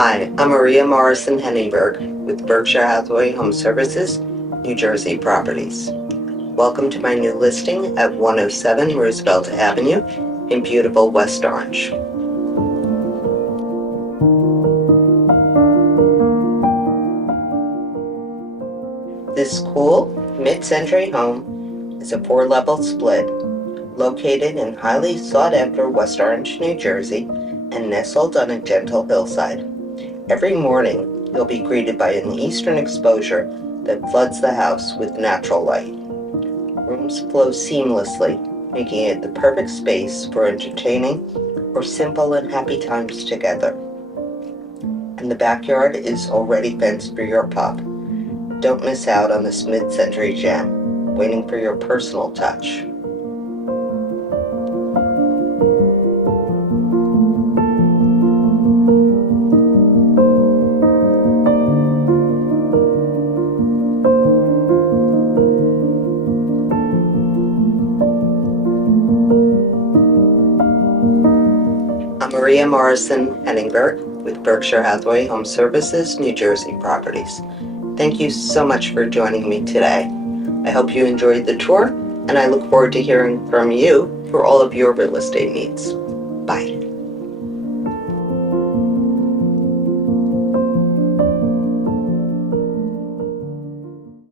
Hi, I'm Maria Morrison Heningburg with Berkshire Hathaway Home Services, New Jersey Properties. Welcome to my new listing at 107 Roosevelt Avenue in beautiful West Orange. This cool, mid-century home is a 4-level split located in highly sought-after West Orange, New Jersey, and nestled on a gentle hillside. Every morning, you'll be greeted by an eastern exposure that floods the house with natural light. Rooms flow seamlessly, making it the perfect space for entertaining or simple and happy times together. And the backyard is already fenced for your pup. Don't miss out on this mid-century gem, waiting for your personal touch. I'm Maria Morrison Heningburg with Berkshire Hathaway Home Services, New Jersey Properties. Thank you so much for joining me today. I hope you enjoyed the tour, and I look forward to hearing from you for all of your real estate needs. Bye.